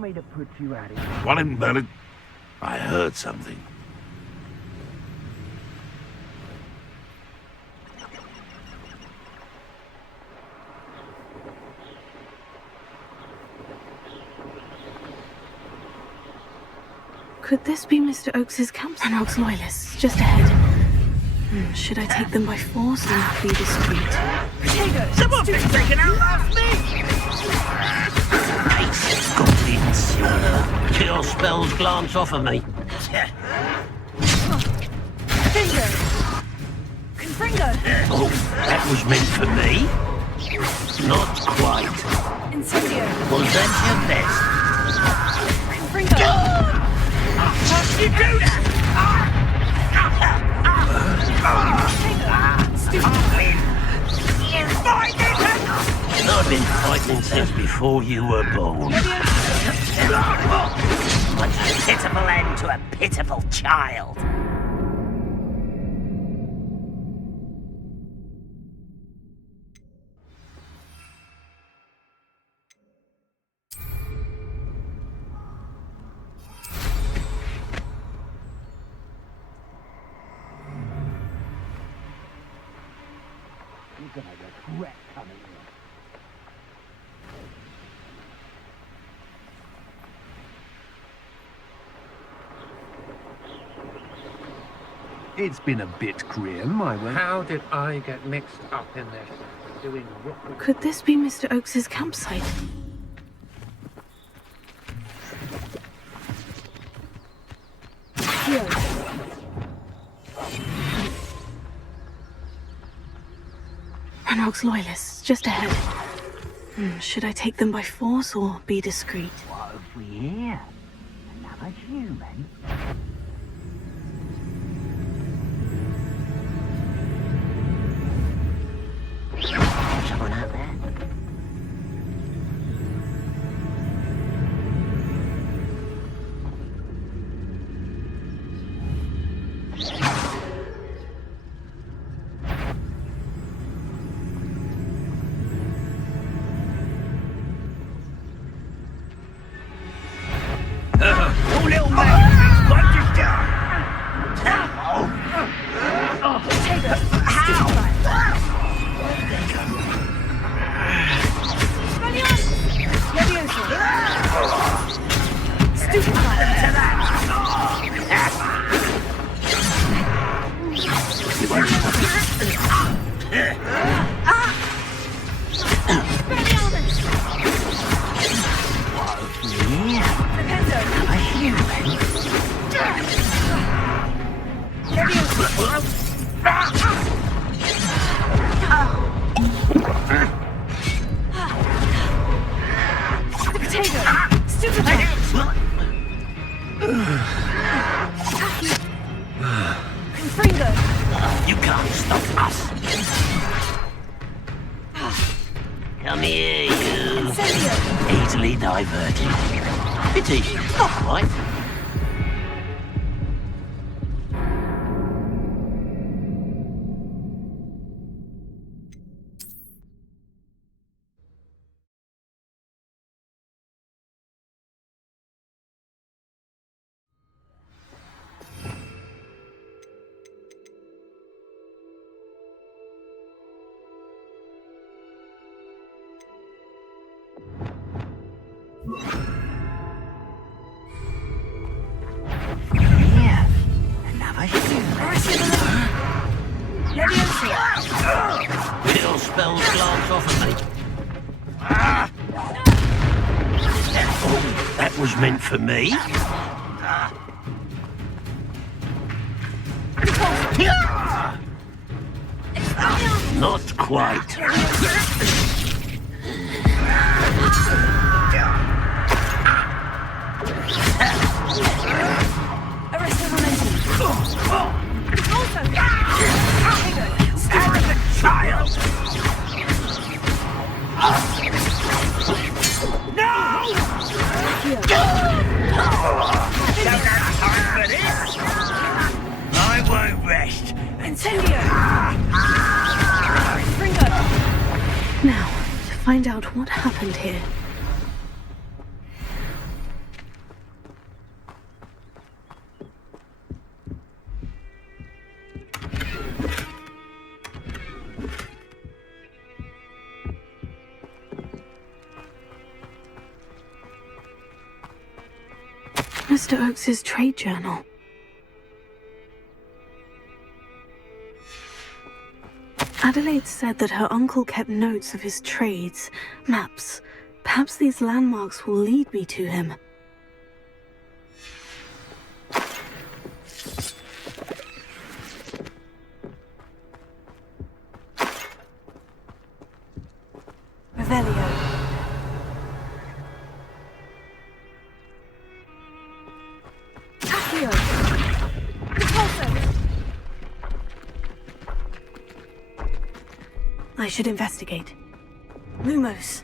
me to put you out of here. What in Berlin? I heard something. Could this be Mr. Oakes's camp? And Oakes loyalists, just ahead. Should I take them by force or be discreet? Potato! Someone been freaking out last me! Goblin silver. Kill spells glance off of me. Finger! Confringo! Oh, that was meant for me? Not quite. Incendio! Was that your best? Confringo! How did you do that? I've been fighting since before you were born. What's a pitiful end to a pitiful child? You're gonna regret coming here. It's been a bit grim, I went. How did I get mixed up in this? Doing what? Could this be Mr. Oakes's campsite? And Oakes loyalists, just ahead. Should I take them by force or be discreet? What have we here? Another human? Someone out there? Oh, little man! What you done? Potato! How? You can't stop us. Come here, you. Easily diverted. Pity. Not quite. Yeah, another human. Kill spells glance off of me. Oh, that was meant for me? Not quite. Child! No! Don't have time for this! I won't rest. Incendio! Now, to find out what happened here. Mr. Oakes's trade journal. Adelaide said that her uncle kept notes of his trades, maps. Perhaps these landmarks will lead me to him. Revelio. Accio. Repulso. I should investigate. Lumos.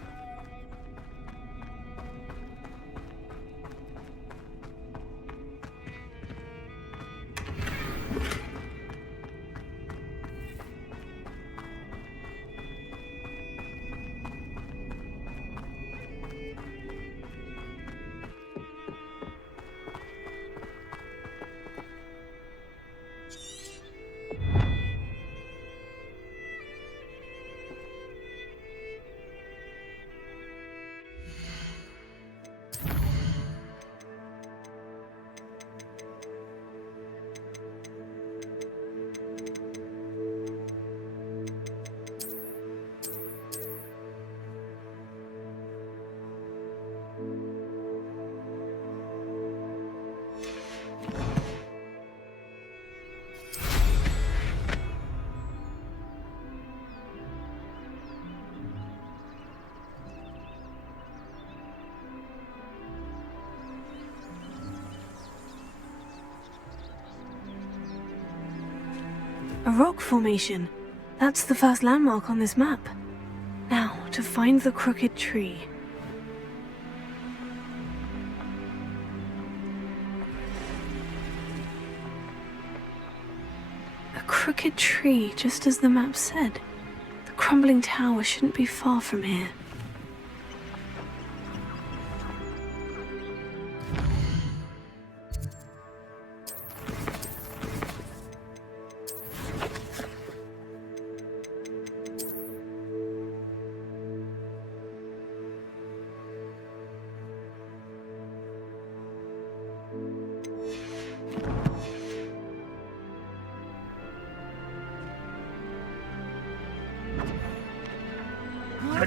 A rock formation. That's the first landmark on this map. Now, to find the crooked tree. A crooked tree, just as the map said. The crumbling tower shouldn't be far from here.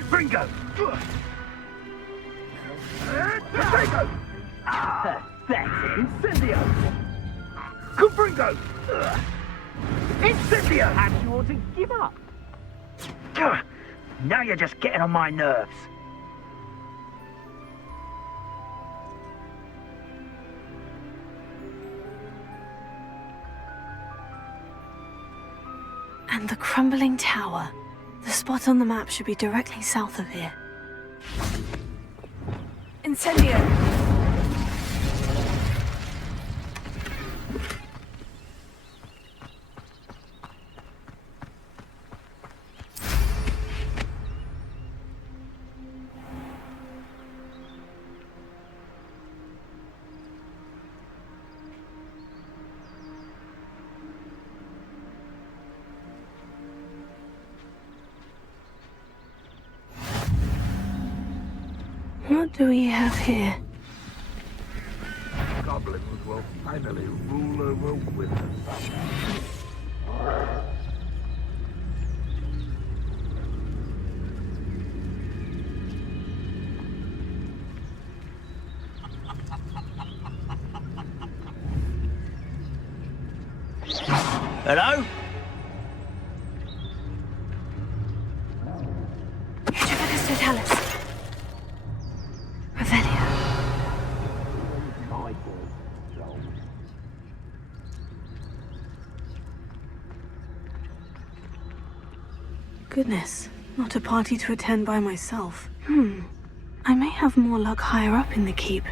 Bringo! Bringo! Ah, that's it. Incendio! Bringo! Incendio! Perhaps you ought to give up. Now you're just getting on my nerves. And the crumbling tower. The spot on the map should be directly south of here. Incendio! What do we have here? Goblins will finally rule over women. Hello? Trevecus Totalis. Revelio. Goodness, not a party to attend by myself. I may have more luck higher up in the keep.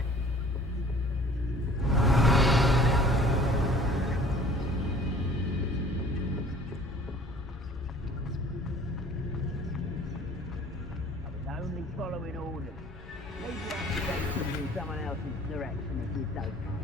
Only following orders. Maybe I should go in someone else's direction if you don't mind.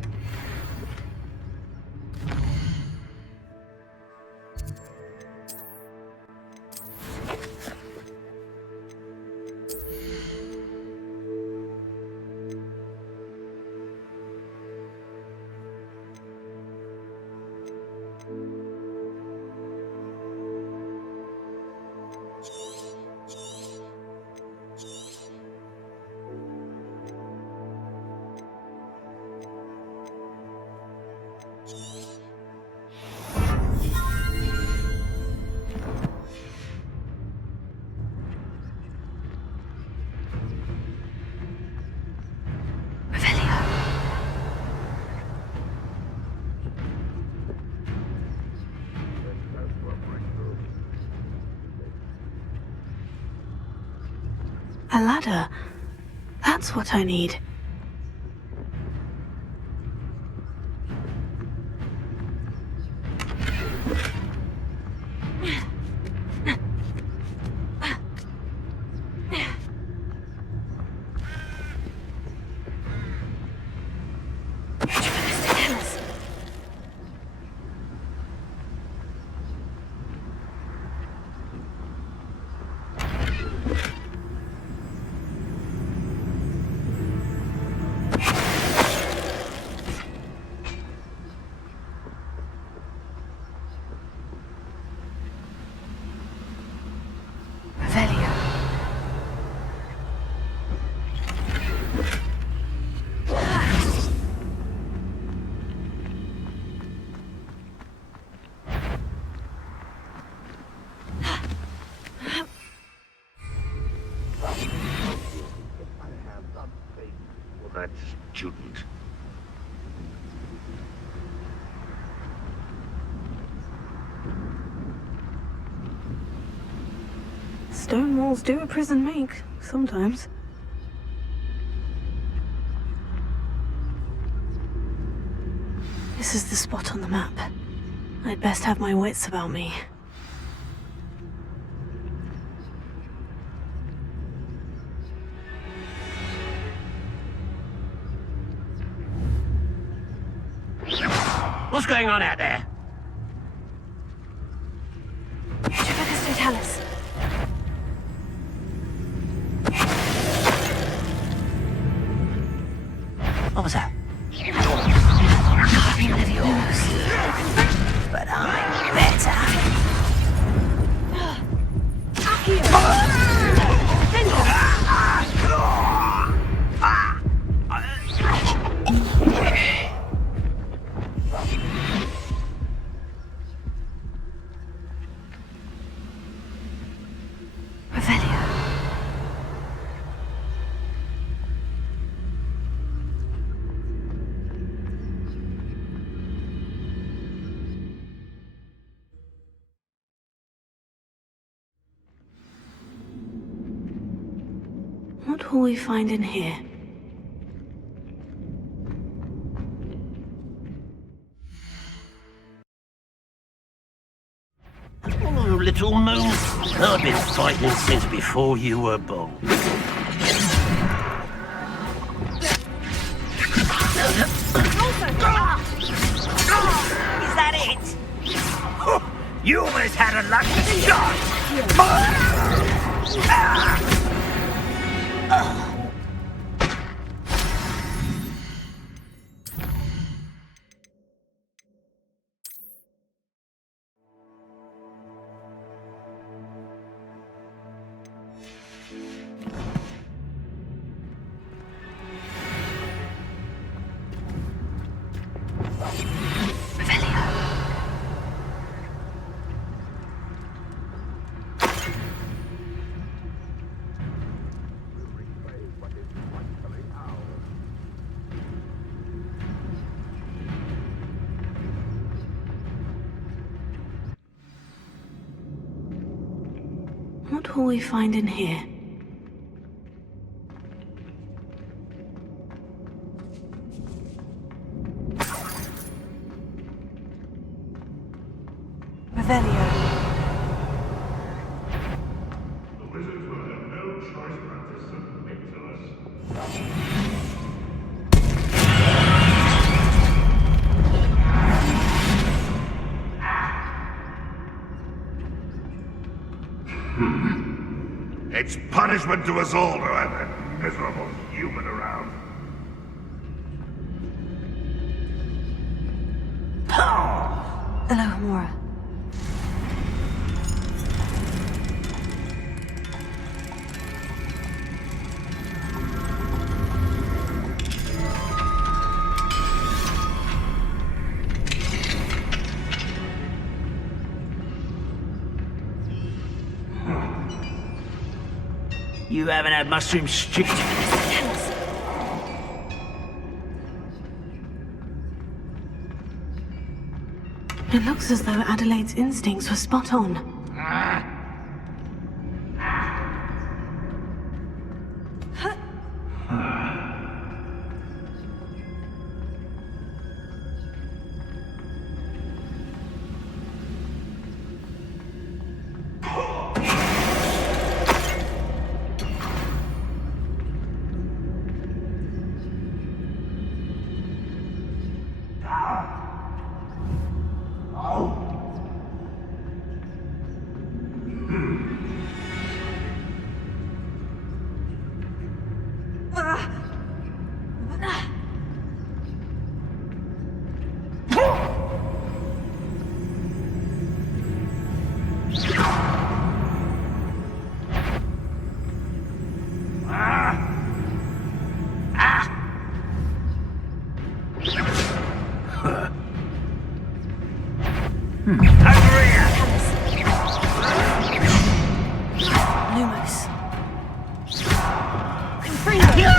A ladder. That's what I need. That student. Stone walls do a prison make, sometimes. This is the spot on the map. I'd best have my wits about me. What's going on out there? Totalis. What was that? But I'm better. What will we find in here? Oh, little moon. I've been fighting since before you were born. Is that it? You almost had a lucky shot! What will we find in here? Revelio. The wizards will have no choice but to submit to us. It's punishment to us all to have that miserable human around. Hello, Mora. You haven't had mushroom stew. It looks as though Adelaide's instincts were spot on. Lumos. Confringo.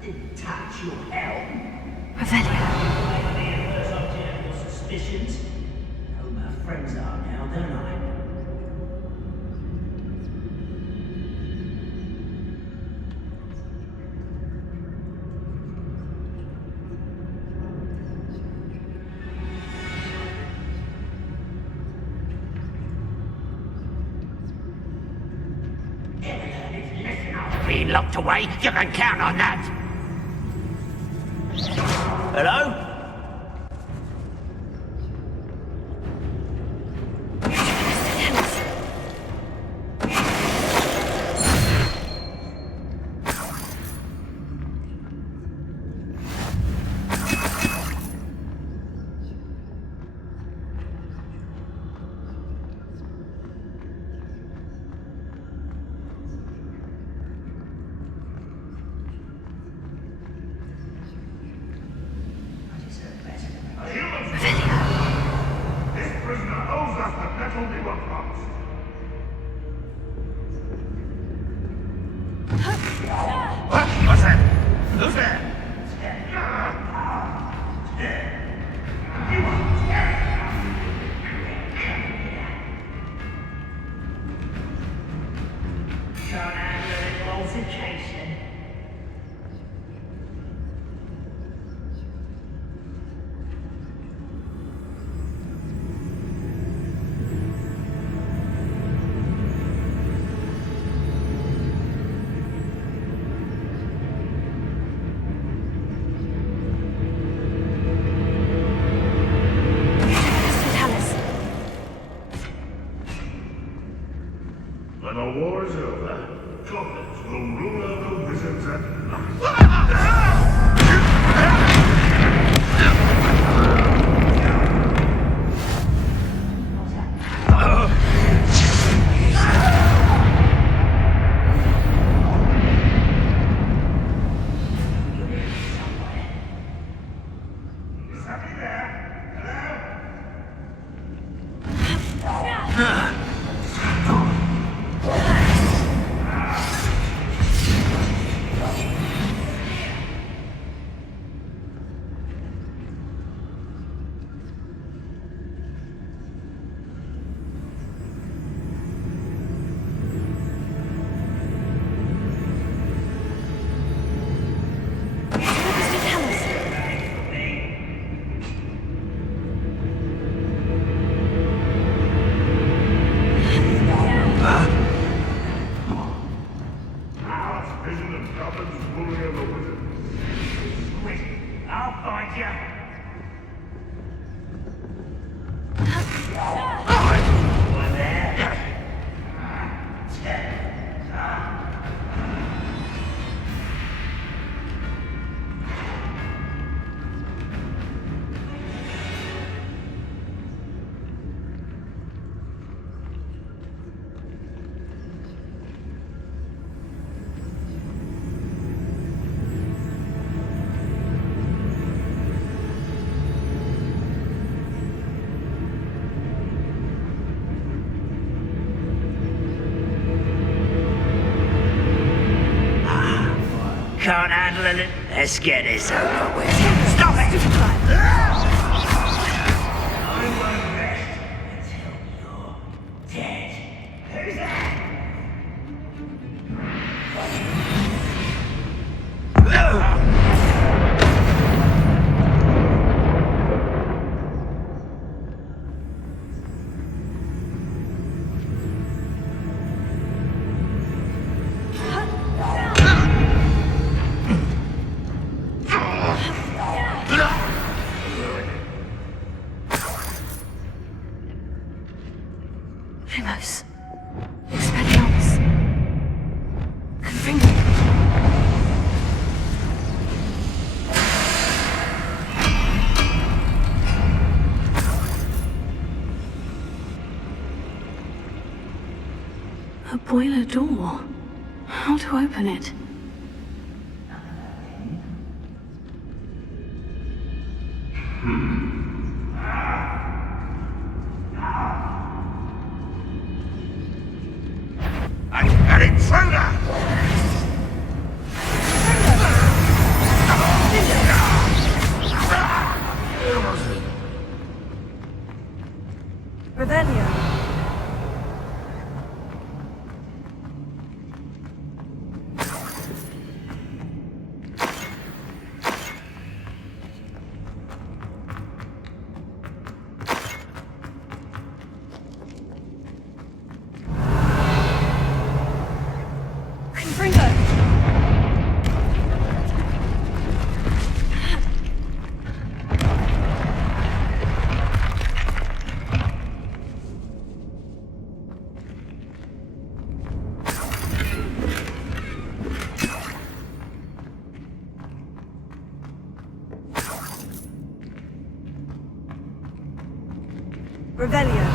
Didn't touch your help. Revelio. First object of suspicions. Who my friends are now, don't I? Being locked away, you can count on that. Hello? This prisoner owes us the metal we were promised. What? What's that? Who's there? Can't handle an altercation. When the war is over, goblins will rule over wizards and knights. Is Happy there? Hello? Vision of goblins ruling over wizards. Wait, I'll find you. Over there. can't handle it. Let's get this over with. Stop it! I won't rest until you're dead. Who's that? Remus. Expelliarmus. Confringo. A boiler door. How to open it? An intruder! Revelio. Confringo. Revelio.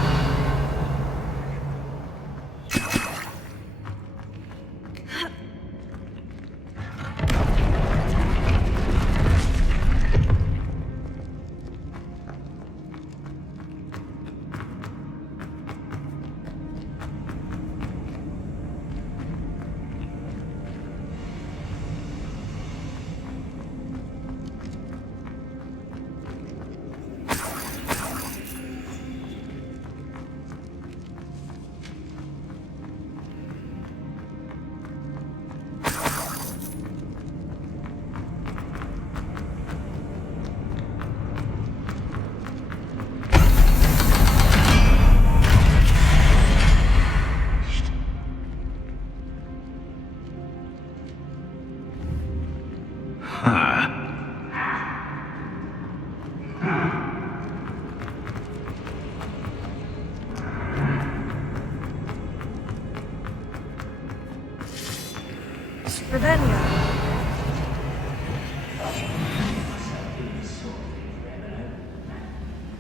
Revelio.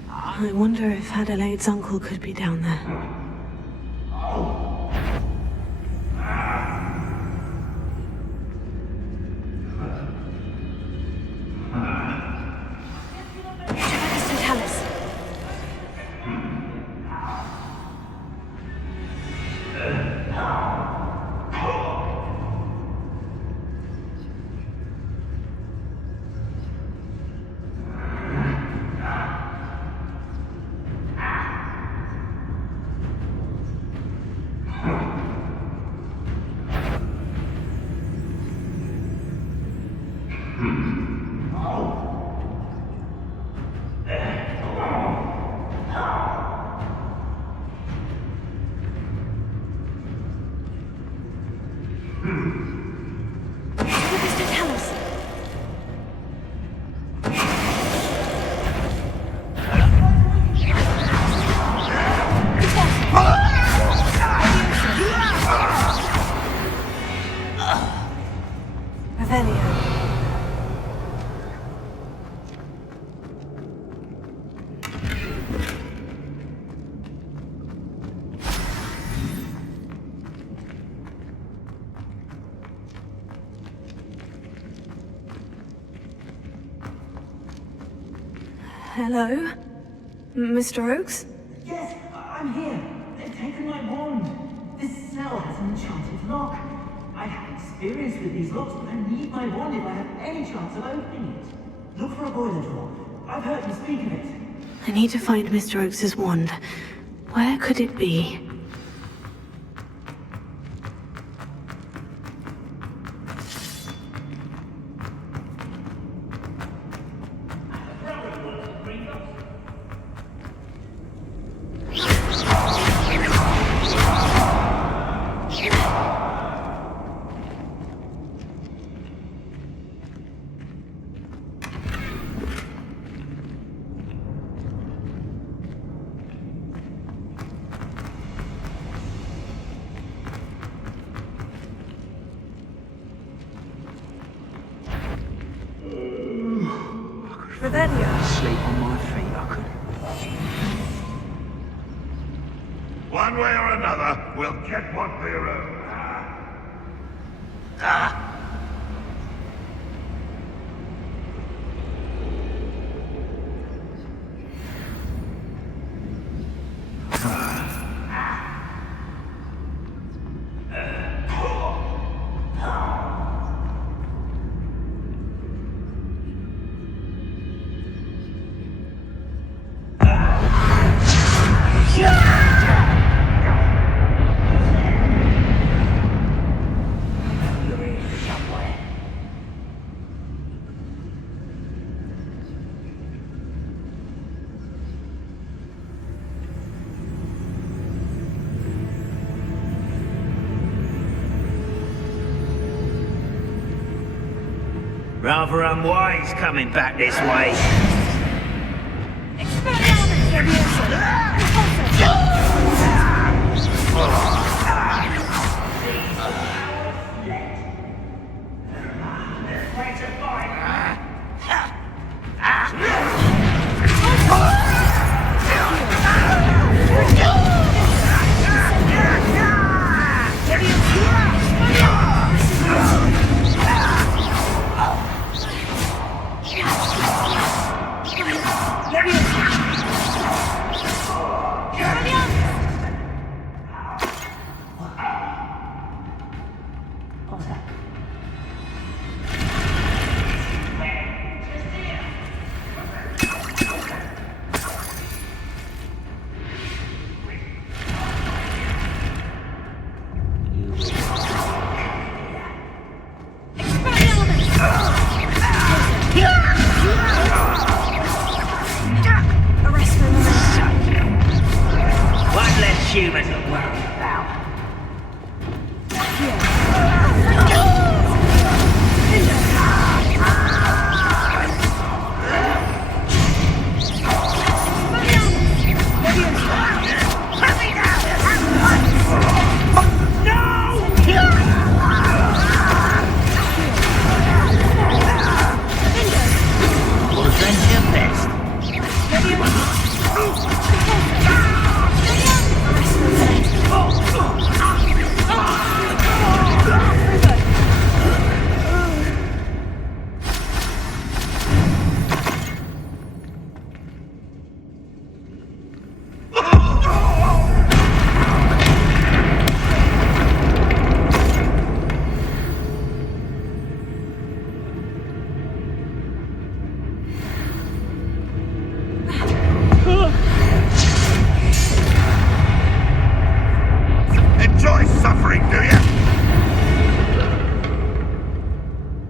I wonder if Adelaide's uncle could be down there. Hello? Mr. Oakes? Yes, I'm here. They've taken my wand. This cell has an enchanted lock. I experience with these locks, but I need my wand if I have any chance of opening it. Look for a boiler door. I've heard you speak of it. I need to find Mr. Oakes's wand. Where could it be? Sleep on my feet, I could. One way or another, we'll get what we're owed. Rather unwise coming back this way. Human to worry about.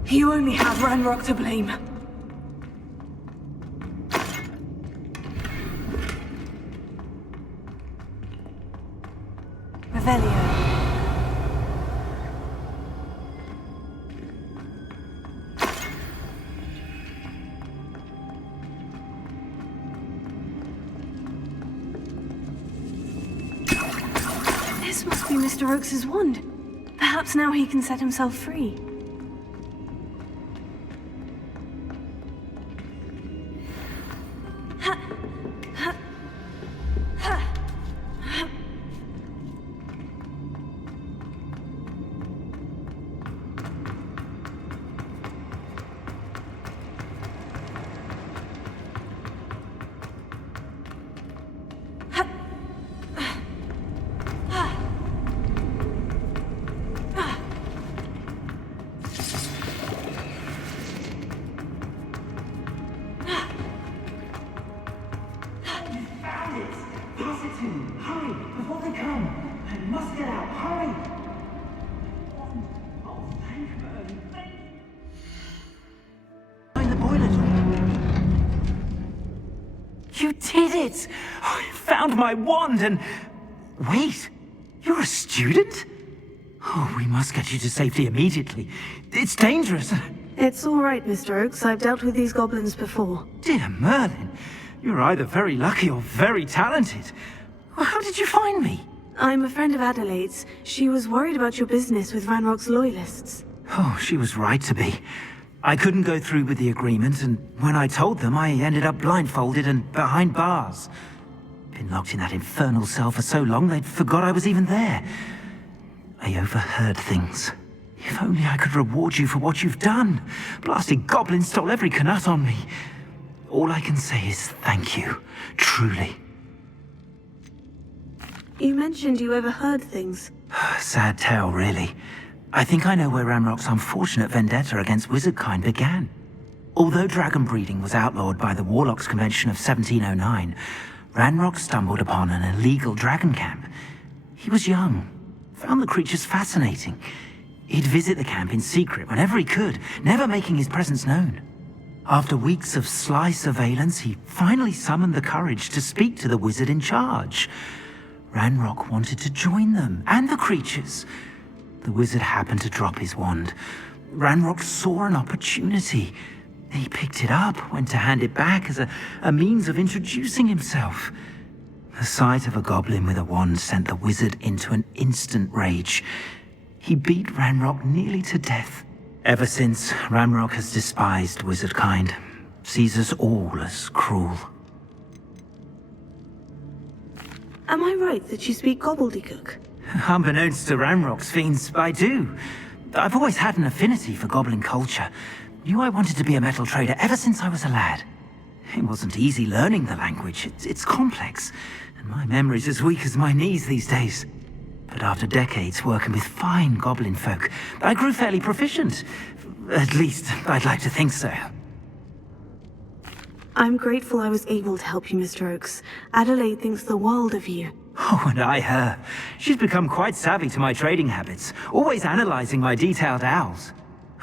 You only have Ranrock to blame. Revelio. This must be Mr. Oakes's wand. Perhaps now he can set himself free. must get out. Hurry! Oh, thank Merlin, thank you. Find the boiler door. You did it! I found my wand and... Wait, you're a student? Oh, we must get you to safety immediately. It's dangerous. It's all right, Mr. Oakes. I've dealt with these goblins before. Dear Merlin, you're either very lucky or very talented. Well, how did you find me? I'm a friend of Adelaide's. She was worried about your business with Ranrock's loyalists. Oh, she was right to be. I couldn't go through with the agreement, and when I told them, I ended up blindfolded and behind bars. Been locked in that infernal cell for so long, they'd forgot I was even there. I overheard things. If only I could reward you for what you've done. Blasted goblins stole every canut on me. All I can say is thank you, truly. You mentioned you overheard things. Sad tale, really. I think I know where Ranrock's unfortunate vendetta against wizardkind began. Although dragon breeding was outlawed by the Warlocks Convention of 1709, Ranrock stumbled upon an illegal dragon camp. He was young, found the creatures fascinating. He'd visit the camp in secret whenever he could, never making his presence known. After weeks of sly surveillance, he finally summoned the courage to speak to the wizard in charge. Ranrock wanted to join them, and the creatures. The wizard happened to drop his wand. Ranrock saw an opportunity. He picked it up, went to hand it back as a means of introducing himself. The sight of a goblin with a wand sent the wizard into an instant rage. He beat Ranrock nearly to death. Ever since, Ranrock has despised wizardkind, sees us all as cruel. Am I right that you speak gobbledygook? Unbeknownst to Ranrock's fiends, I do. I've always had an affinity for goblin culture. Knew I wanted to be a metal trader ever since I was a lad. It wasn't easy learning the language. It's complex, and my memory's as weak as my knees these days. But after decades working with fine goblin folk, I grew fairly proficient. At least, I'd like to think so. I'm grateful I was able to help you, Mr. Oakes. Adelaide thinks the world of you. Oh, and I her. She's become quite savvy to my trading habits, always analyzing my detailed owls.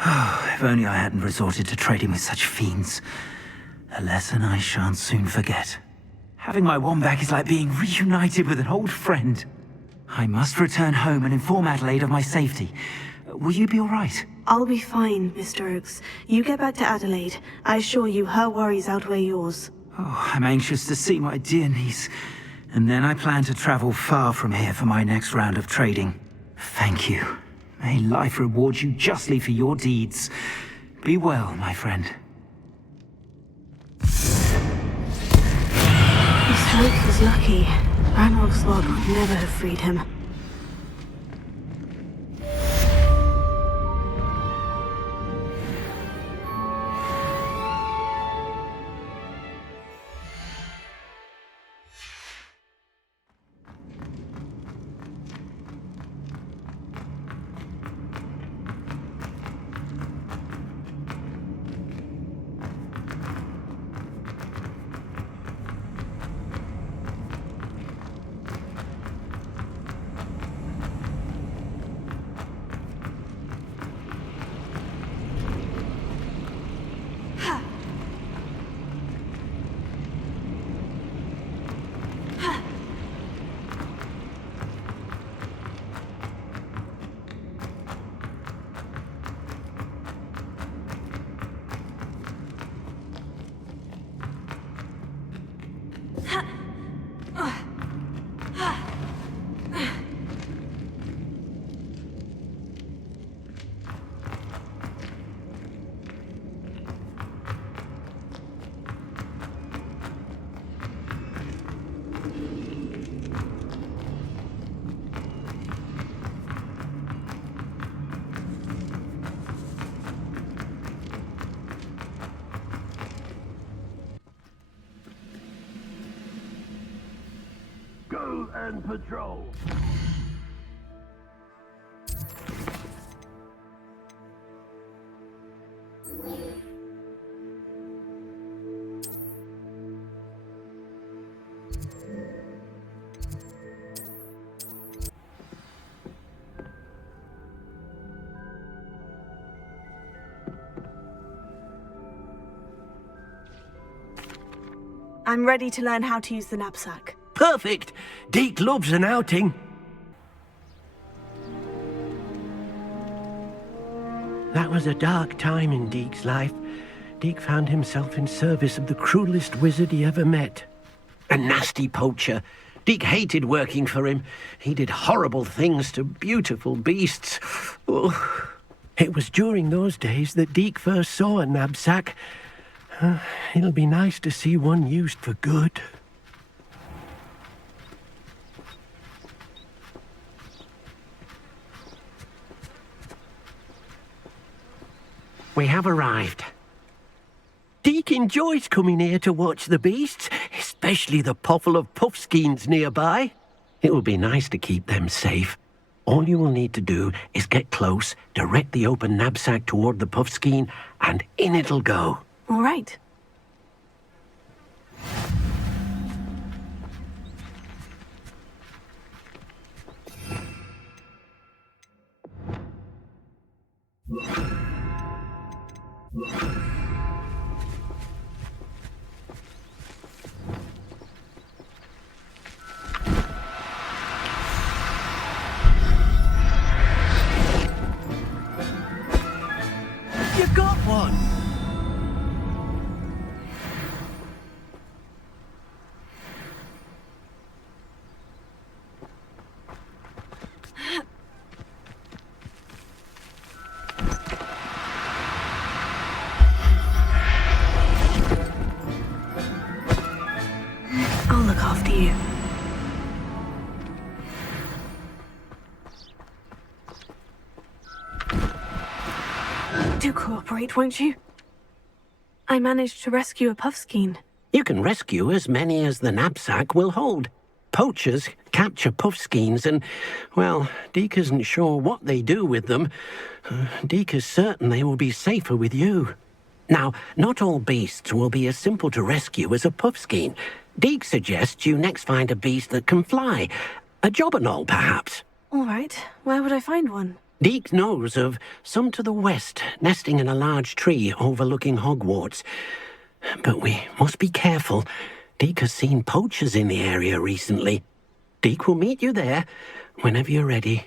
Oh, if only I hadn't resorted to trading with such fiends. A lesson I shan't soon forget. Having my wand back is like being reunited with an old friend. I must return home and inform Adelaide of my safety. Will you be all right? I'll be fine, Mr. Oakes. You get back to Adelaide. I assure you her worries outweigh yours. Oh, I'm anxious to see my dear niece. And then I plan to travel far from here for my next round of trading. Thank you. May life reward you justly for your deeds. Be well, my friend. Mr. Oakes was lucky. Ranrock's log would never have freed him. Go and patrol. I'm ready to learn how to use the knapsack. Perfect! Deke loves an outing. That was a dark time in Deke's life. Deke found himself in service of the cruelest wizard he ever met. A nasty poacher. Deke hated working for him. He did horrible things to beautiful beasts. Oh. It was during those days that Deke first saw a knapsack. It'll be nice to see one used for good. We have arrived. Deke enjoys coming here to watch the beasts, especially the poffle of puffskeins nearby. It will be nice to keep them safe. All you will need to do is get close, direct the open knapsack toward the puffskein, and in it'll go. All right. You got one! I'll look after you. Do cooperate, won't you? I managed to rescue a puffskein. You can rescue as many as the knapsack will hold. Poachers capture puffskeins and, well, Deke isn't sure what they do with them. Deke is certain they will be safer with you. Now, not all beasts will be as simple to rescue as a puffskein. Deke suggests you next find a beast that can fly. A jobberknoll, perhaps. All right, where would I find one? Deke knows of some to the west, nesting in a large tree overlooking Hogwarts. But we must be careful. Deke has seen poachers in the area recently. Deke will meet you there whenever you're ready.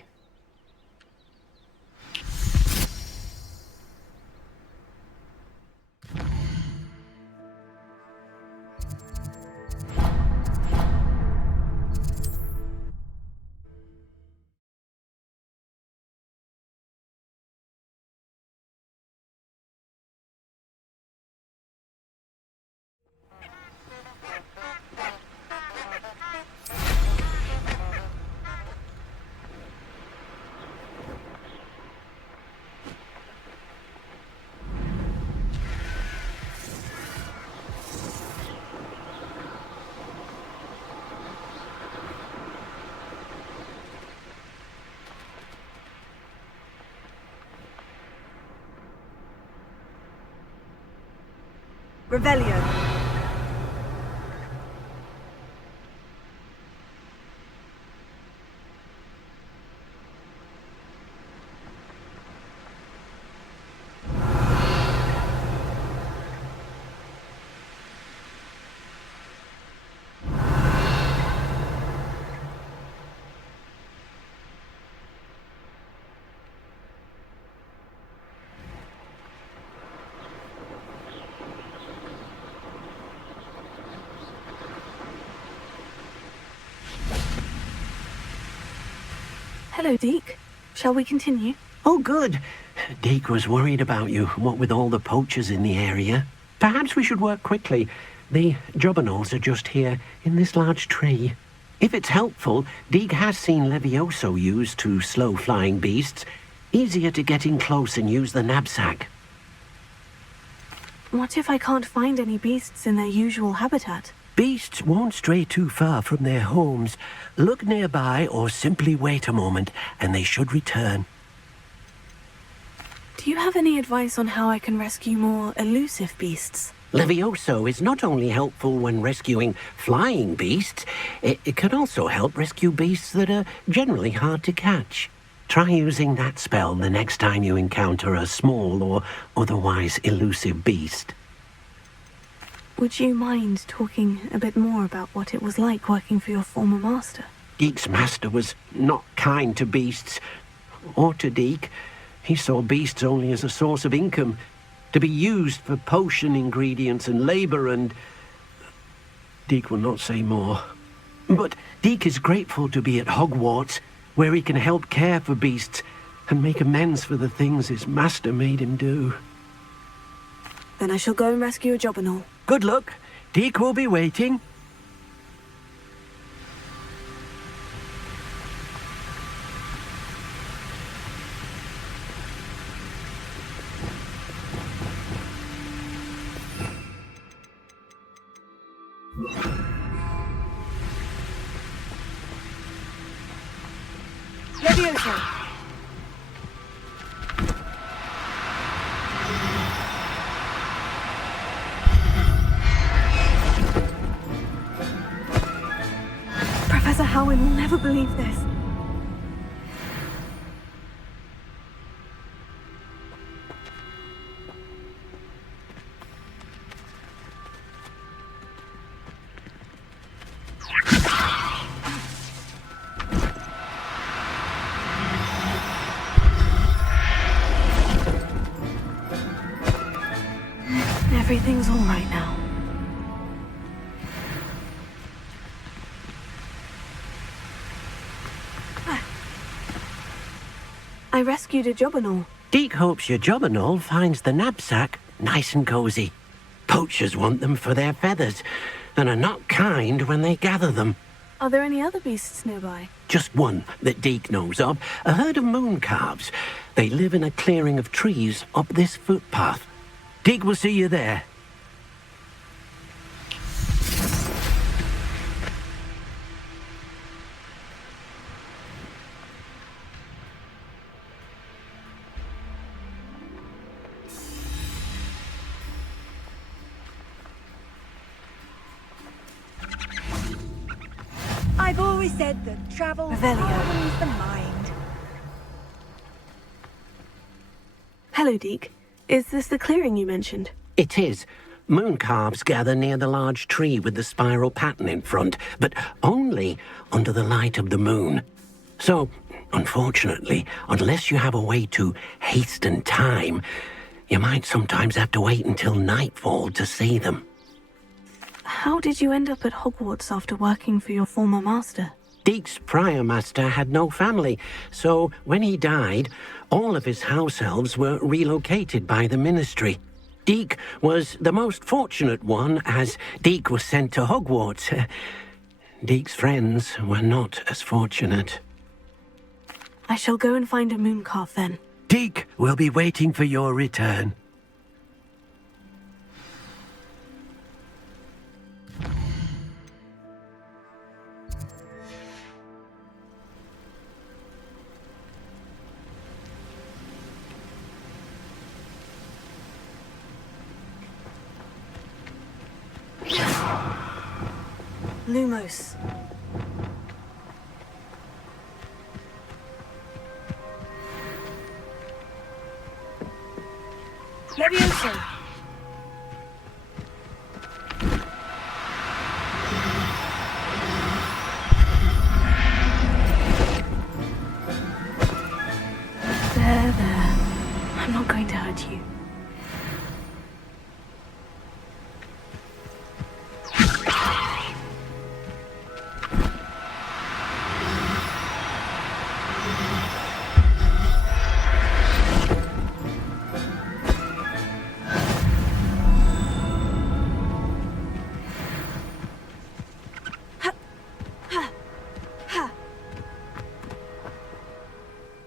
Revelio. Hello, Deke. Shall we continue? Oh, good. Deke was worried about you, what with all the poachers in the area. Perhaps we should work quickly. The jobberknolls are just here, in this large tree. If it's helpful, Deke has seen Levioso used to slow flying beasts. Easier to get in close and use the knapsack. What if I can't find any beasts in their usual habitat? Beasts won't stray too far from their homes. Look nearby or simply wait a moment, and they should return. Do you have any advice on how I can rescue more elusive beasts? Levioso is not only helpful when rescuing flying beasts, it can also help rescue beasts that are generally hard to catch. Try using that spell the next time you encounter a small or otherwise elusive beast. Would you mind talking a bit more about what it was like working for your former master? Deek's master was not kind to beasts, or to Deek. He saw beasts only as a source of income, to be used for potion ingredients and labour, and... Deek will not say more. But Deek is grateful to be at Hogwarts, where he can help care for beasts and make amends for the things his master made him do. Then I shall go and rescue a job and all. Good luck. Deek will be waiting. Leviosa! Professor Howard will never believe this. Everything's all right now. I rescued a Jobberknoll. Deek hopes your Jobberknoll finds the knapsack nice and cosy. Poachers want them for their feathers, and are not kind when they gather them. Are there any other beasts nearby? Just one that Deek knows of, a herd of moon calves. They live in a clearing of trees up this footpath. Deek will see you there. I've always said that travel Revelio. hardens the mind. Hello, Deek. Is this the clearing you mentioned? It is. Moon calves gather near the large tree with the spiral pattern in front, but only under the light of the moon. So, unfortunately, unless you have a way to hasten time, you might sometimes have to wait until nightfall to see them. How did you end up at Hogwarts after working for your former master? Deek's prior master had no family, so when he died, all of his house elves were relocated by the ministry. Deek was the most fortunate one, as Deek was sent to Hogwarts. Deek's friends were not as fortunate. I shall go and find a mooncalf then. Deek will be waiting for your return. Lumos. Leviosa. There. I'm not going to hurt you.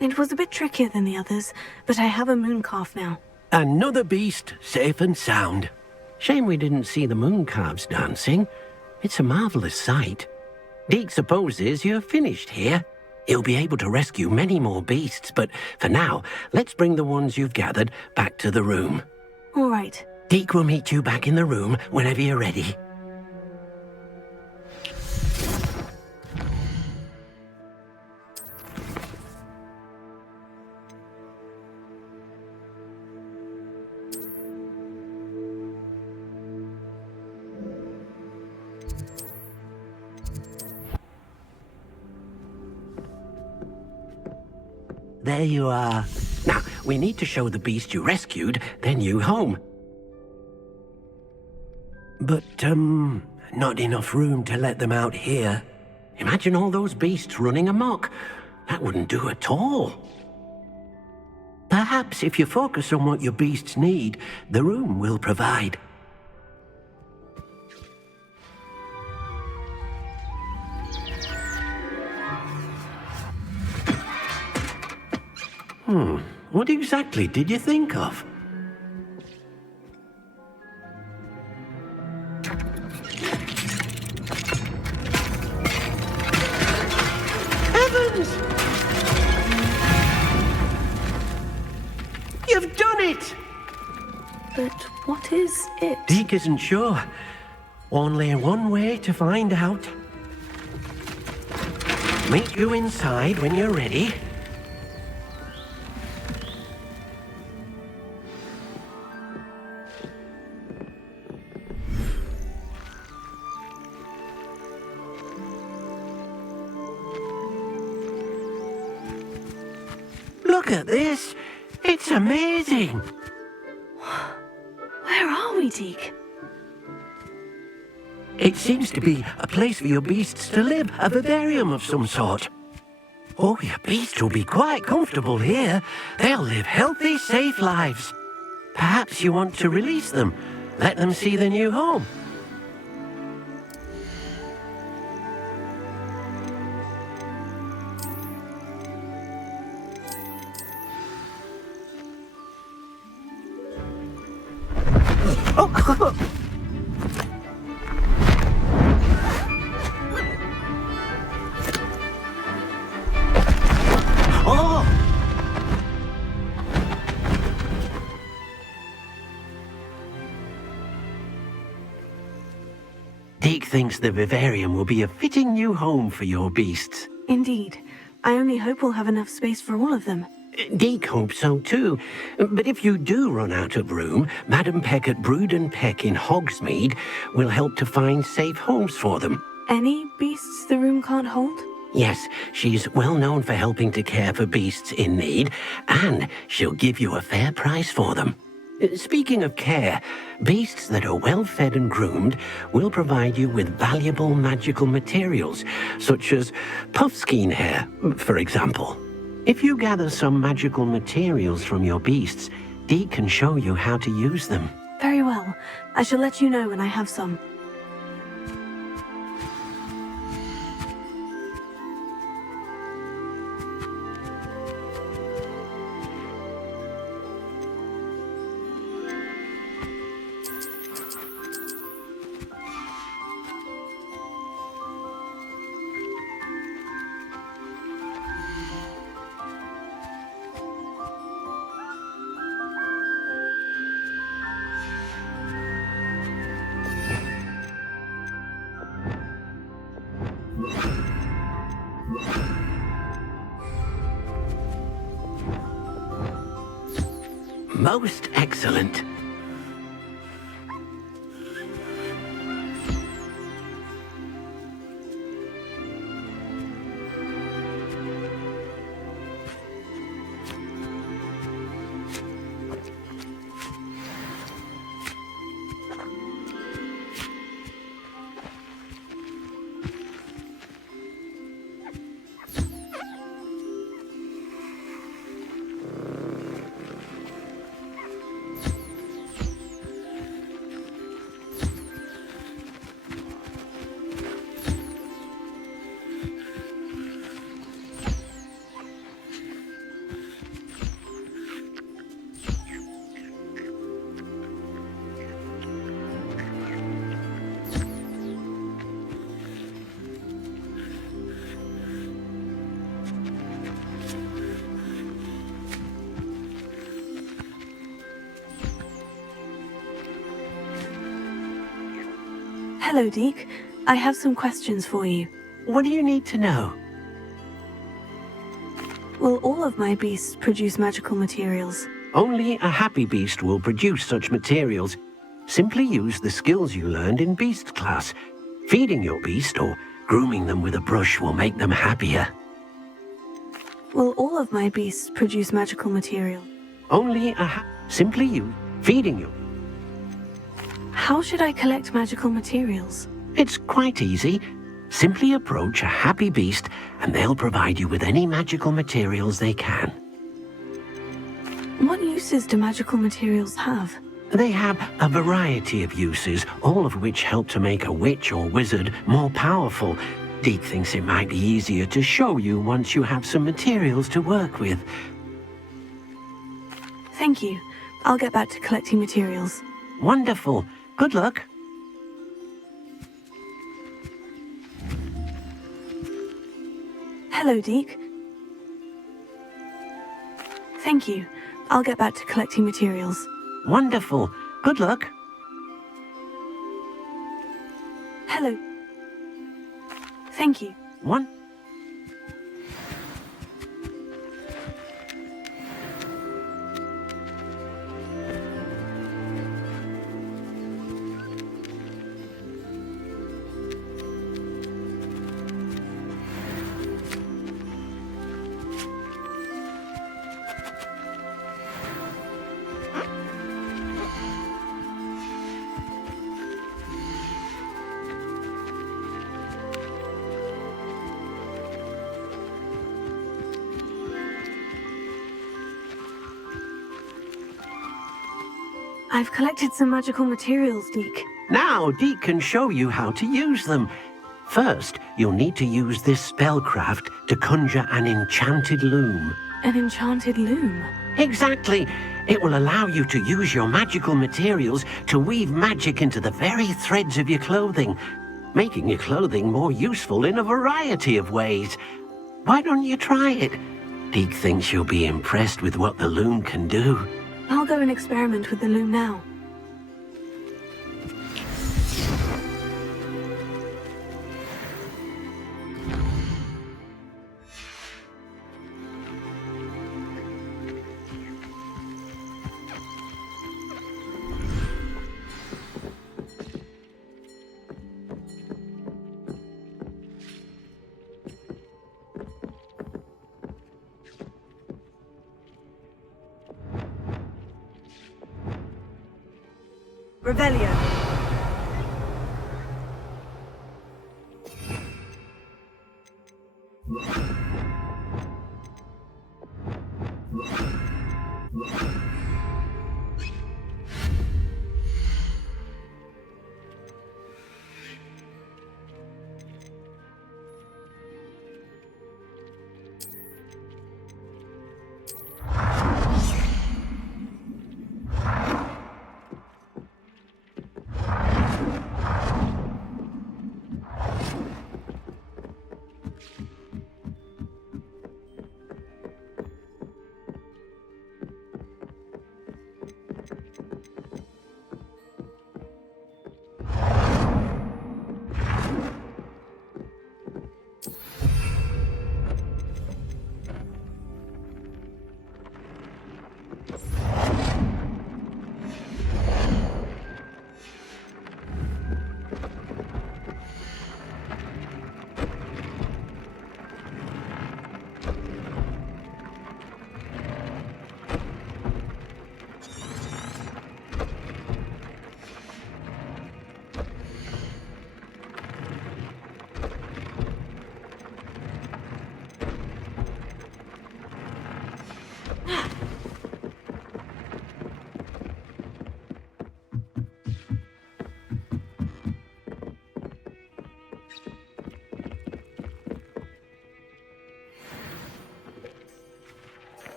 It was a bit trickier than the others, but I have a mooncalf now. Another beast, safe and sound. Shame we didn't see the moon calves dancing. It's a marvelous sight. Deek supposes you're finished here. He'll be able to rescue many more beasts, but for now, let's bring the ones you've gathered back to the room. All right. Deek will meet you back in the room whenever you're ready. there you are. Now, we need to show the beast you rescued their new home. But, not enough room to let them out here. Imagine all those beasts running amok. That wouldn't do at all. Perhaps if you focus on what your beasts need, the room will provide. What exactly did you think of? Heavens! You've done it! But what is it? Deke isn't sure. Only one way to find out. Meet you inside when you're ready. Look at this! It's amazing! Where are we, Deke? It seems to be a place for your beasts to live, a vivarium of some sort. Oh, your beasts will be quite comfortable here. They'll live healthy, safe lives. Perhaps you want to release them, let them see their new home. Deke thinks the vivarium will be a fitting new home for your beasts. Indeed. I only hope we'll have enough space for all of them. Deke hopes so too. But if you do run out of room, Madam Peck at Brood and Peck in Hogsmeade will help to find safe homes for them. Any beasts the room can't hold? Yes, she's well known for helping to care for beasts in need, and she'll give you a fair price for them. Speaking of care, beasts that are well fed and groomed will provide you with valuable magical materials, such as puffskein hair, for example. If you gather some magical materials from your beasts, Deke can show you how to use them. Very well. I shall let you know when I have some. Most excellent. Hello, Deke. I have some questions for you. What do you need to know? Will all of my beasts produce magical materials? Only a happy beast will produce such materials. Simply use the skills you learned in beast class. Feeding your beast or grooming them with a brush will make them happier. Will all of my beasts produce magical material? Only simply you, feeding you. How should I collect magical materials? It's quite easy. Simply approach a happy beast and they'll provide you with any magical materials they can. What uses do magical materials have? They have a variety of uses, all of which help to make a witch or wizard more powerful. Deke thinks it might be easier to show you once you have some materials to work with. Thank you. I'll get back to collecting materials. Wonderful. Good luck. Hello, Deke. Thank you. I'll get back to collecting materials. Wonderful. Good luck. Hello. Thank you. One. I've collected some magical materials, Deke. Now, Deke can show you how to use them. First, you'll need to use this spellcraft to conjure an enchanted loom. An enchanted loom? Exactly. It will allow you to use your magical materials to weave magic into the very threads of your clothing, making your clothing more useful in a variety of ways. Why don't you try it? Deke thinks you'll be impressed with what the loom can do. I'll go and experiment with the loom now. Revelio.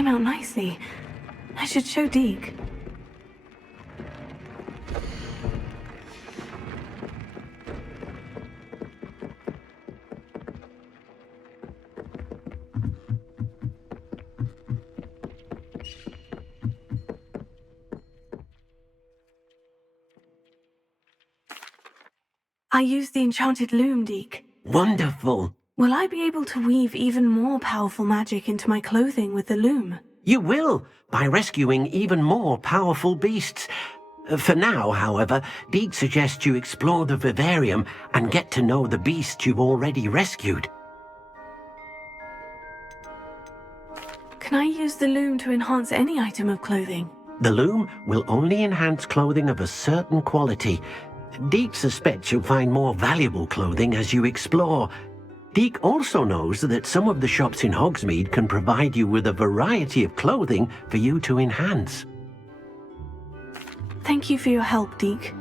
came out nicely. I should show Deke. I used the enchanted loom, Deke. Wonderful. Will I be able to weave even more powerful magic into my clothing with the loom? You will, by rescuing even more powerful beasts. For now, however, Deke suggests you explore the vivarium and get to know the beasts you've already rescued. Can I use the loom to enhance any item of clothing? The loom will only enhance clothing of a certain quality. Deke suspects you'll find more valuable clothing as you explore. Deke also knows that some of the shops in Hogsmeade can provide you with a variety of clothing for you to enhance. Thank you for your help, Deke.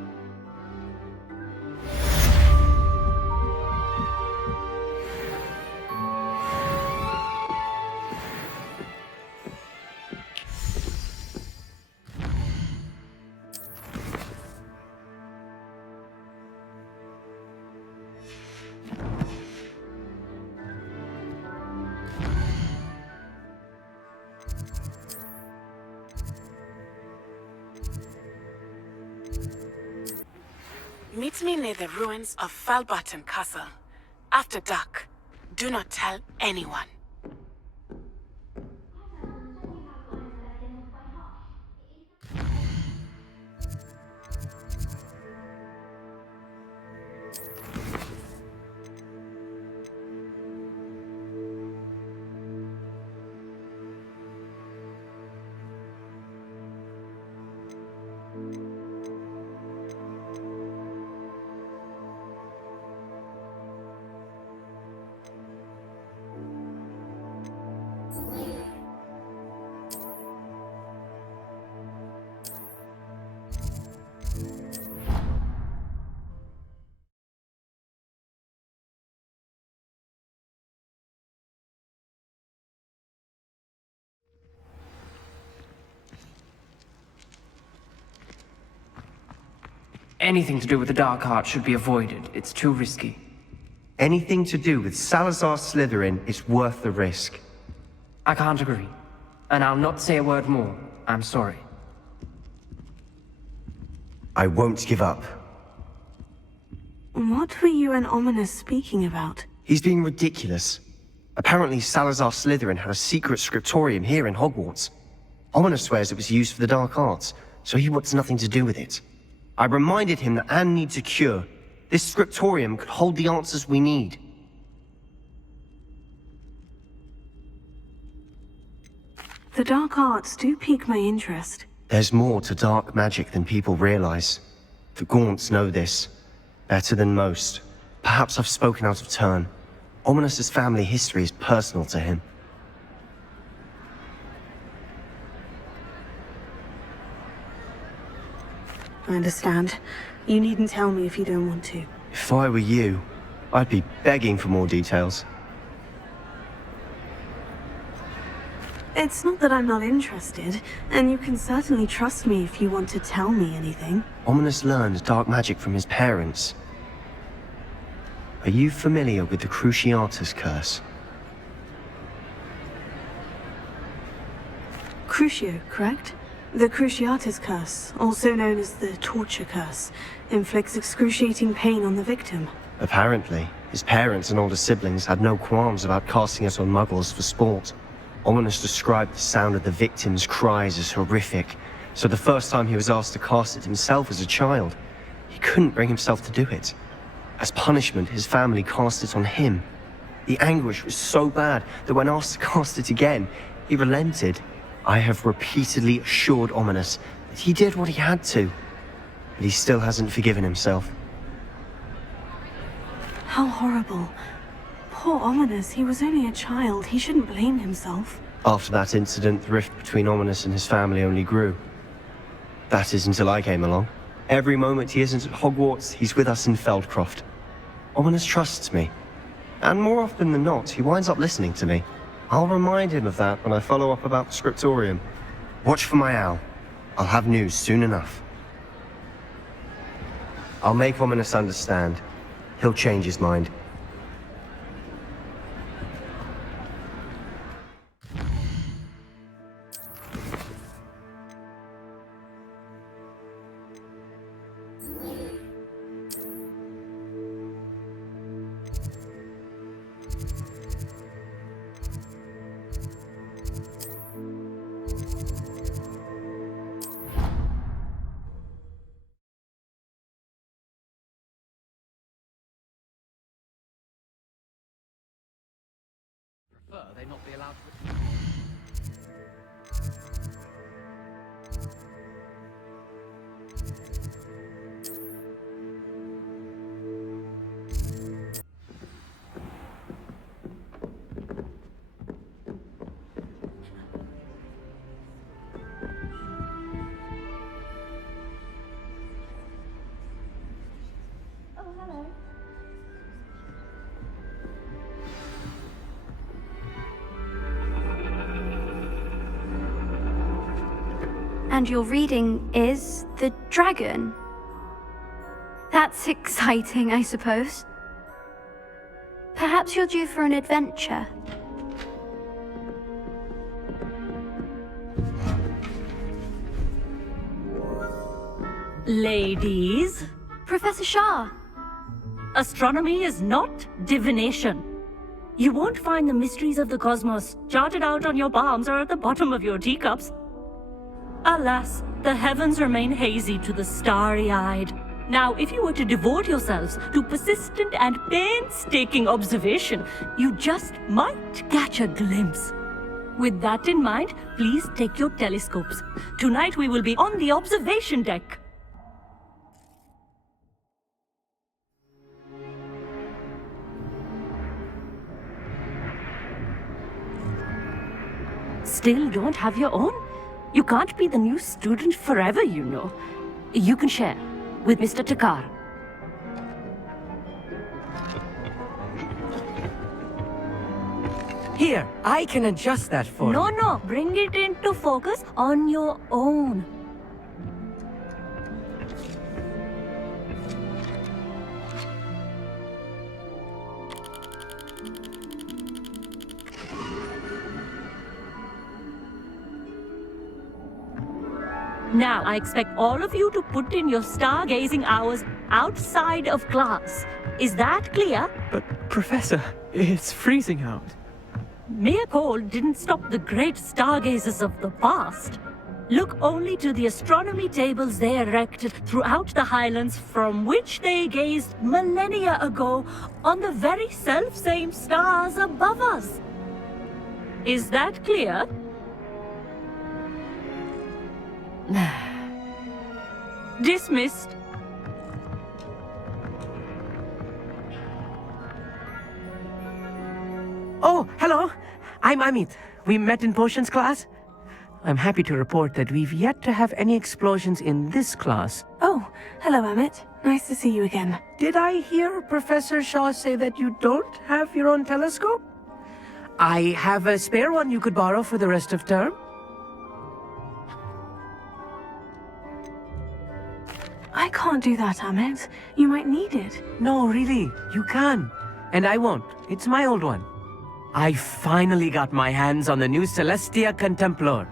Meet me near the ruins of Falbarton Castle. After dark. Do not tell anyone. Anything to do with the dark arts should be avoided. It's too risky. Anything to do with Salazar Slytherin is worth the risk. I can't agree. And I'll not say a word more. I'm sorry. I won't give up. What were you and Ominous speaking about? He's being ridiculous. Apparently Salazar Slytherin had a secret scriptorium here in Hogwarts. Ominous swears it was used for the dark arts, so he wants nothing to do with it. I reminded him that Anne needs a cure. This scriptorium could hold the answers we need. The dark arts do pique my interest. There's more to dark magic than people realize. The Gaunts know this. Better than most. Perhaps I've spoken out of turn. Ominous's family history is personal to him. I understand. You needn't tell me if you don't want to. If I were you, I'd be begging for more details. It's not that I'm not interested, and you can certainly trust me if you want to tell me anything. Ominous learned dark magic from his parents. Are you familiar with the Cruciatus Curse? Crucio, correct? The Cruciatus Curse, also known as the Torture Curse, inflicts excruciating pain on the victim. Apparently, his parents and older siblings had no qualms about casting it on muggles for sport. Ominous described the sound of the victim's cries as horrific, so the first time he was asked to cast it himself as a child, he couldn't bring himself to do it. As punishment, his family cast it on him. The anguish was so bad that when asked to cast it again, he relented. I have repeatedly assured Ominous that he did what he had to, but he still hasn't forgiven himself. How horrible. Poor Ominous, he was only a child. He shouldn't blame himself. After that incident, the rift between Ominous and his family only grew. That is until I came along. Every moment he isn't at Hogwarts, he's with us in Feldcroft. Ominous trusts me. And more often than not, he winds up listening to me. I'll remind him of that when I follow up about the scriptorium. Watch for my owl. I'll have news soon enough. I'll make Ominous understand. He'll change his mind. They not be allowed to... Oh, hello. And your reading is The Dragon. That's exciting, I suppose. Perhaps you're due for an adventure. Ladies, Professor Shah. astronomy is not divination. You won't find the mysteries of the cosmos charted out on your palms or at the bottom of your teacups. Alas, the heavens remain hazy to the starry-eyed. Now, if you were to devote yourselves to persistent and painstaking observation, you just might catch a glimpse. With that in mind, please take your telescopes. Tonight we will be on the observation deck. Still don't have your own? You can't be the new student forever, you know. You can share with Mr. Takar. Here, I can adjust that for you. No, bring it into focus on your own. Now, I expect all of you to put in your stargazing hours outside of class. Is that clear? But, Professor, it's freezing out. Mere cold didn't stop the great stargazers of the past. Look only to the astronomy tables they erected throughout the highlands from which they gazed millennia ago on the very self-same stars above us. Is that clear? Dismissed. Oh, hello. I'm Amit. We met in potions class. I'm happy to report that we've yet to have any explosions in this class. Oh, hello, Amit. Nice to see you again. Did I hear Professor Shaw say that you don't have your own telescope? I have a spare one you could borrow for the rest of term. I can't do that, Amit. You might need it. No, really, you can. And I won't. It's my old one. I finally got my hands on the new Celestia Contemplar.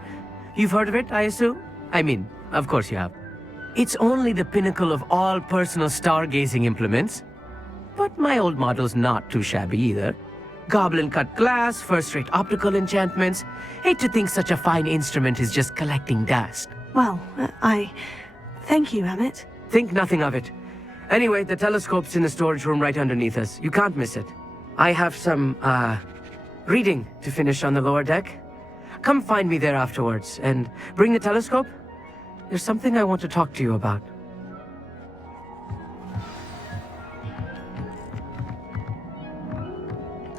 You've heard of it, I assume? I mean, of course you have. It's only the pinnacle of all personal stargazing implements. But my old model's not too shabby either. Goblin-cut glass, first-rate optical enchantments. Hate to think such a fine instrument is just collecting dust. Well, thank you, Amit. Think nothing of it. Anyway, the telescope's in the storage room right underneath us. You can't miss it. I have some, reading to finish on the lower deck. Come find me there afterwards, and bring the telescope. There's something I want to talk to you about.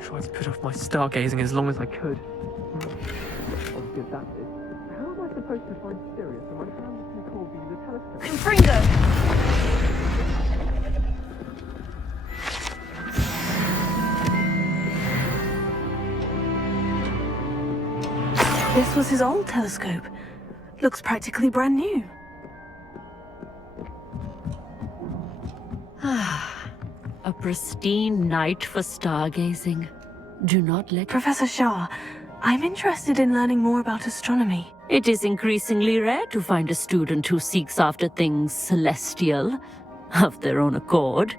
Tried to put off my stargazing as long as I could. Obviously, that's it. How am I supposed to find Sirius when my friend Nicole being the telescope? Confringo! This was his old telescope. Looks practically brand new. A pristine night for stargazing. Do not let... Professor Shah, I'm interested in learning more about astronomy. It is increasingly rare to find a student who seeks after things celestial, of their own accord.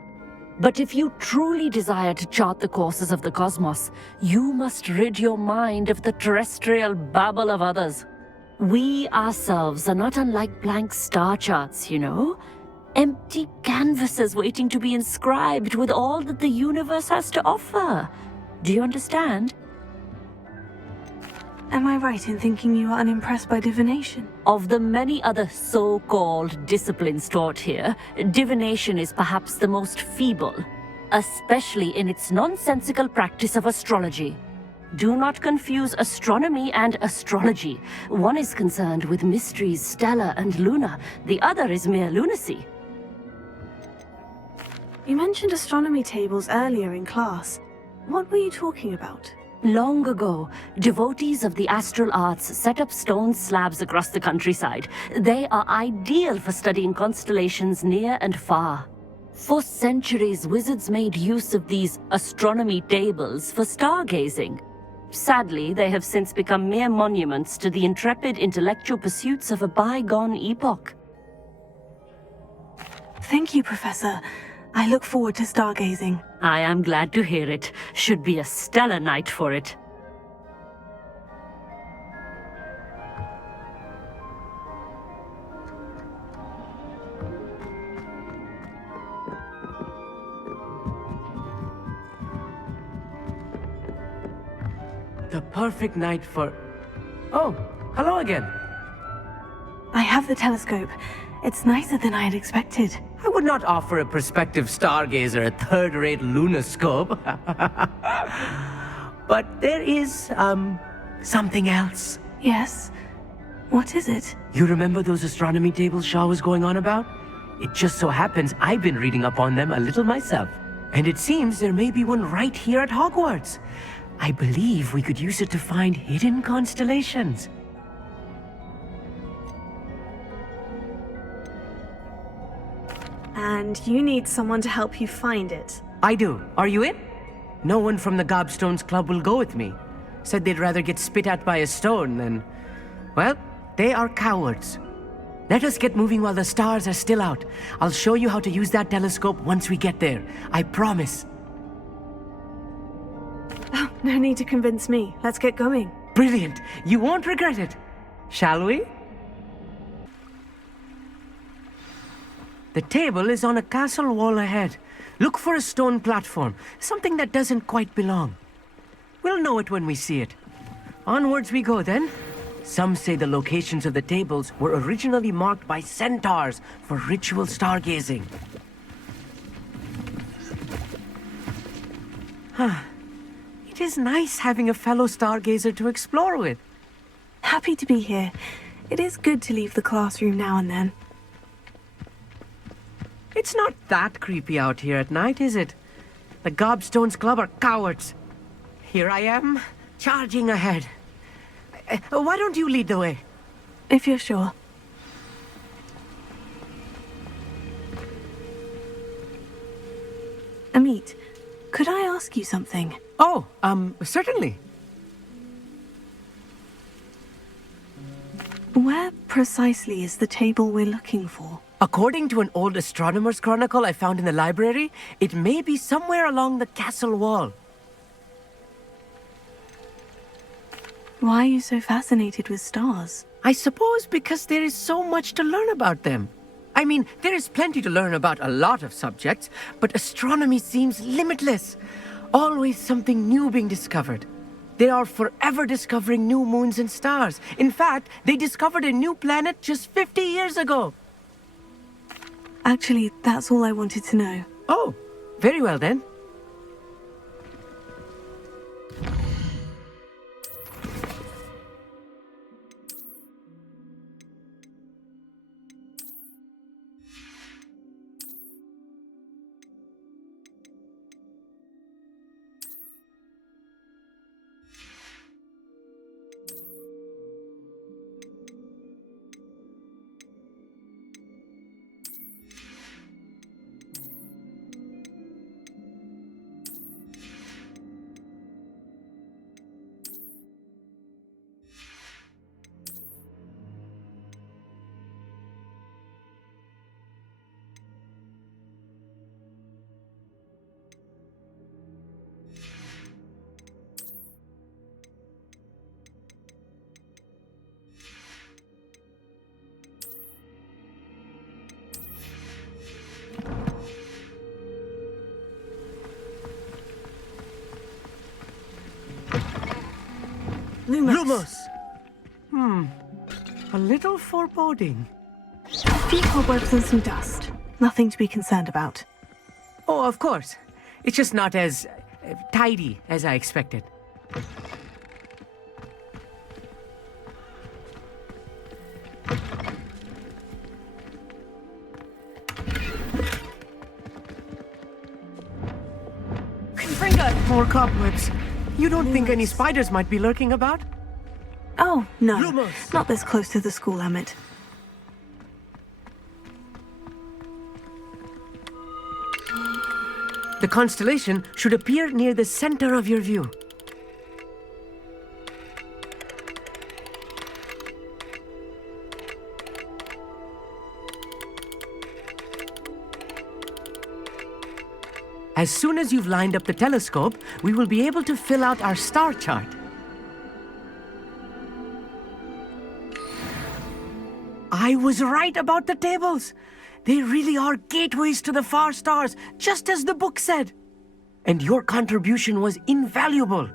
But if you truly desire to chart the courses of the cosmos, you must rid your mind of the terrestrial babble of others. We ourselves are not unlike blank star charts, you know? Empty canvases waiting to be inscribed with all that the universe has to offer. Do you understand? Am I right in thinking you are unimpressed by divination? Of the many other so-called disciplines taught here, divination is perhaps the most feeble, especially in its nonsensical practice of astrology. Do not confuse astronomy and astrology. One is concerned with mysteries stellar and lunar, the other is mere lunacy. You mentioned astronomy tables earlier in class. What were you talking about? Long ago, devotees of the astral arts set up stone slabs across the countryside. They are ideal for studying constellations near and far. For centuries, wizards made use of these astronomy tables for stargazing. Sadly, they have since become mere monuments to the intrepid intellectual pursuits of a bygone epoch. Thank you, Professor. I look forward to stargazing. I am glad to hear it. Should be a stellar night for it. The perfect night for... Oh, hello again. I have the telescope. It's nicer than I had expected. I would not offer a prospective stargazer a third-rate lunoscope. But there is, something else. Yes? What is it? You remember those astronomy tables Shaw was going on about? It just so happens I've been reading up on them a little myself. And it seems there may be one right here at Hogwarts. I believe we could use it to find hidden constellations. And you need someone to help you find it. I do. Are you in? No one from the Gobstones Club will go with me. Said they'd rather get spit at by a stone than... Well, they are cowards. Let us get moving while the stars are still out. I'll show you how to use that telescope once we get there. I promise. Oh, no need to convince me. Let's get going. Brilliant. You won't regret it. Shall we? The table is on a castle wall ahead. Look for a stone platform, something that doesn't quite belong. We'll know it when we see it. Onwards we go then. Some say the locations of the tables were originally marked by centaurs for ritual stargazing. It is nice having a fellow stargazer to explore with. Happy to be here. It is good to leave the classroom now and then. It's not that creepy out here at night, is it? The Gobstones Club are cowards. Here I am, charging ahead. Why don't you lead the way? If you're sure. Amit, could I ask you something? Oh, certainly. Where precisely is the table we're looking for? According to an old astronomer's chronicle I found in the library, it may be somewhere along the castle wall. Why are you so fascinated with stars? I suppose because there is so much to learn about them. I mean, there is plenty to learn about a lot of subjects, but astronomy seems limitless. Always something new being discovered. They are forever discovering new moons and stars. In fact, they discovered a new planet just 50 years ago. Actually, that's all I wanted to know. Oh, very well then. Lumos. A little foreboding. A few cobwebs and some dust. Nothing to be concerned about. Oh, of course. It's just not as tidy as I expected. Confringo! More cobwebs. You don't think any spiders might be lurking about? Oh, no. Lumos. Not this close to the school, Emmett. The constellation should appear near the center of your view. As soon as you've lined up the telescope, we will be able to fill out our star chart. I was right about the tables. They really are gateways to the far stars, just as the book said. And your contribution was invaluable.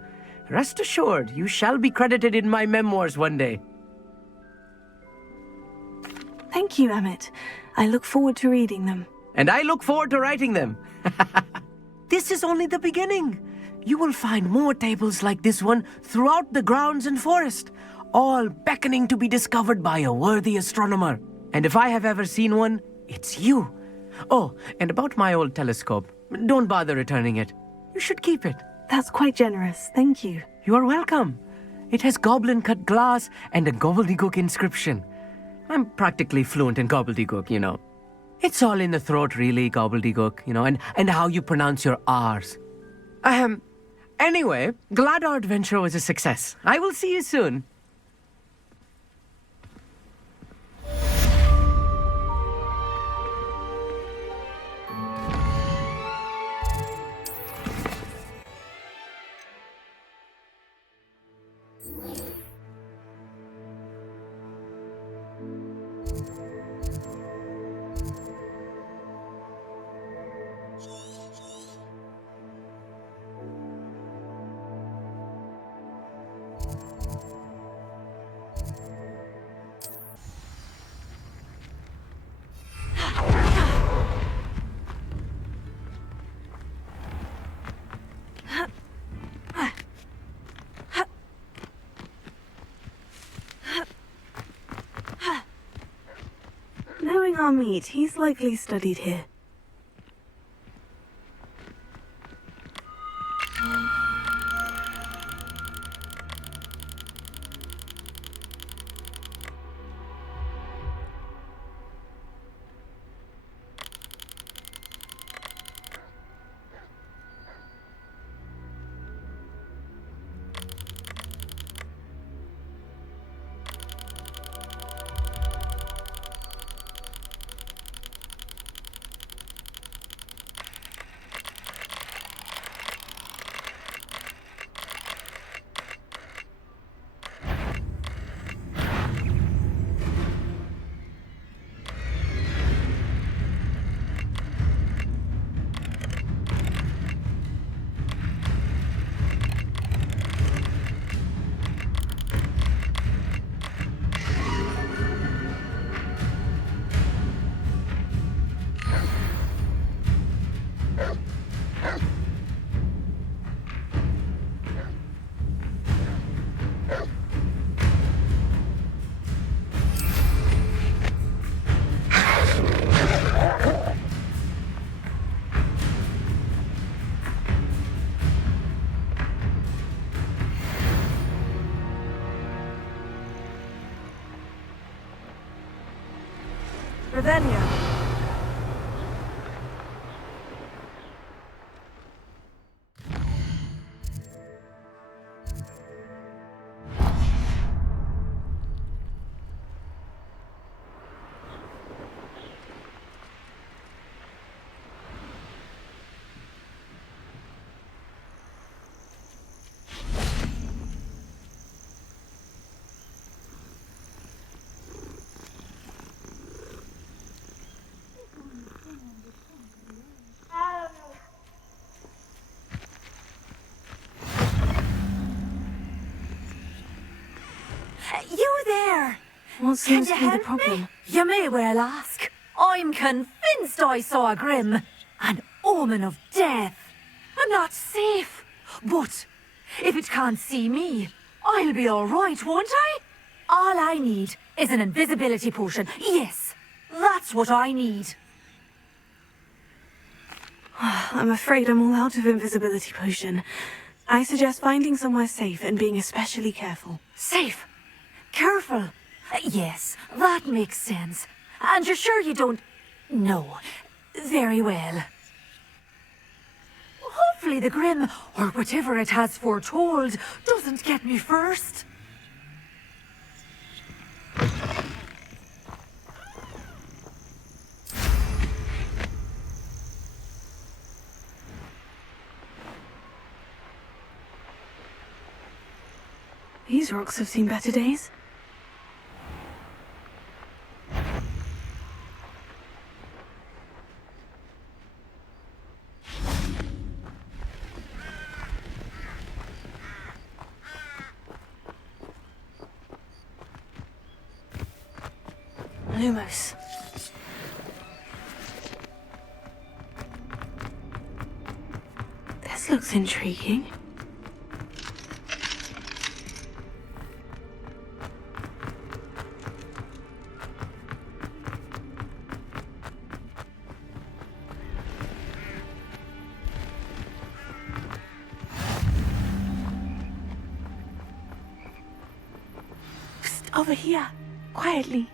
Rest assured, you shall be credited in my memoirs one day. Thank you, Emmett. I look forward to reading them. And I look forward to writing them. This is only the beginning. You will find more tables like this one throughout the grounds and forest, all beckoning to be discovered by a worthy astronomer. And if I have ever seen one, it's you. Oh, and about my old telescope, don't bother returning it. You should keep it. That's quite generous. Thank you. You are welcome. It has goblin-cut glass and a gobbledygook inscription. I'm practically fluent in gobbledygook, you know. It's all in the throat, really, gobbledygook, you know, and how you pronounce your R's. Anyway, glad our adventure was a success. I will see you soon. Knowing our meet, he's likely studied here. Ravenia. What seems to be the problem? You may well ask. I'm convinced I saw a grim, an omen of death. I'm not safe. But if it can't see me, I'll be all right, won't I? All I need is an invisibility potion. Yes, that's what I need. I'm afraid I'm all out of invisibility potion. I suggest finding somewhere safe and being especially careful. Safe? Careful? Yes, that makes sense. And you're sure you don't... No. Very well. Hopefully the Grim, or whatever it has foretold, doesn't get me first. These rocks have seen better days. Lumos. This looks intriguing. Psst, over here, quietly.